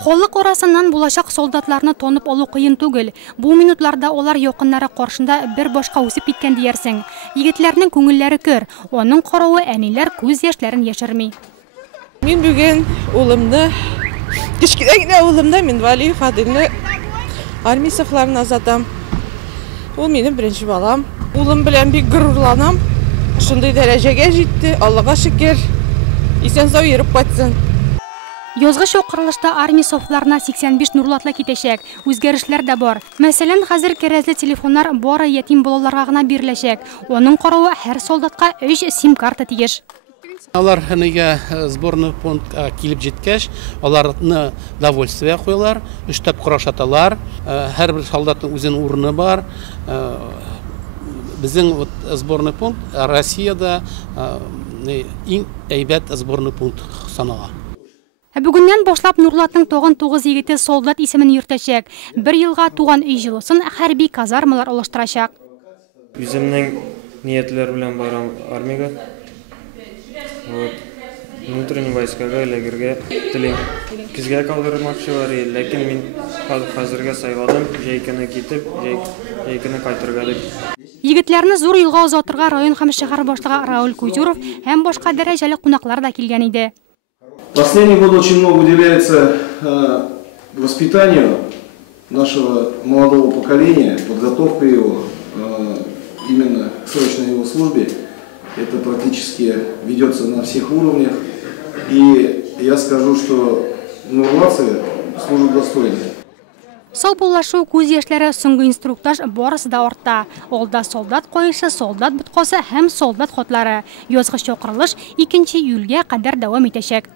Холык арасынан булачак солдатларны тонып алу кыйын түгел. Бу минутларда олар якыннары каршында бер башка үсеп киткән диярсең. Егетләрнең күңелләре көр, аның каравы әниләр күз яшьләрен яшерми. Мин бүген улымны, кичкенә генә улымны, мин Валиев Адилне армия сафларына озатам. Ул минем беренче балам. Улым белән бик горурланам. Шундый дәрәҗәгә җитте, Аллага шөкер. Исән-сау йөреп кайтсын. Язгы чакырылышта армия софларына 85 нурлатлы китәчәк. Үзгәрешләр дә бар. Мәсәлән, хәзер кәрәзле телефоннар бары ятим балаларга гына биреләчәк. Аның каравы һәр солдатка 3 сим-карта тиеш. Алар нигә сборный пункт килеп җиткәч, аларны довольствие куялар, 3 тапкыр ашаталар. Һәрбер солдатның үзенең урыны бар. Безнең сборный пункт Россиядә иң әйбәт сборный пункт санала. Бүгеннән башлап Нурлатның тагын 9 егете солдат исемен йөртәчәк. 1 елга туган өй җылысын хәрби казармалар алыштырачак. Үземнең ниятләр белән барам армиягә. Внутренний войскага эләгергә телим. Кизгә калдырмакчы бар, ләкин мин хәзергә сайладым, җәйкене китеп, җәйкене кайтырга дип. Егетләрне зур юлга озатырга район һәм шәһәр башлыгы Рауль Кузюров һәм башка дәрәҗәле кунаклар да килгән иде. В последние годы очень много уделяется воспитанию нашего молодого поколения, подготовка его именно к срочной его службе. Это практически ведется на всех уровнях. И я скажу, что нурлатцы служат достойно. Саубуллашу күз яшьләре соңгы инструктаж барысы да артта. Алда солдат кайышы, солдат боткасы һәм солдат хатлары. Язгы чакырылыш 2 июльгә кадәр дәвам итәчәк.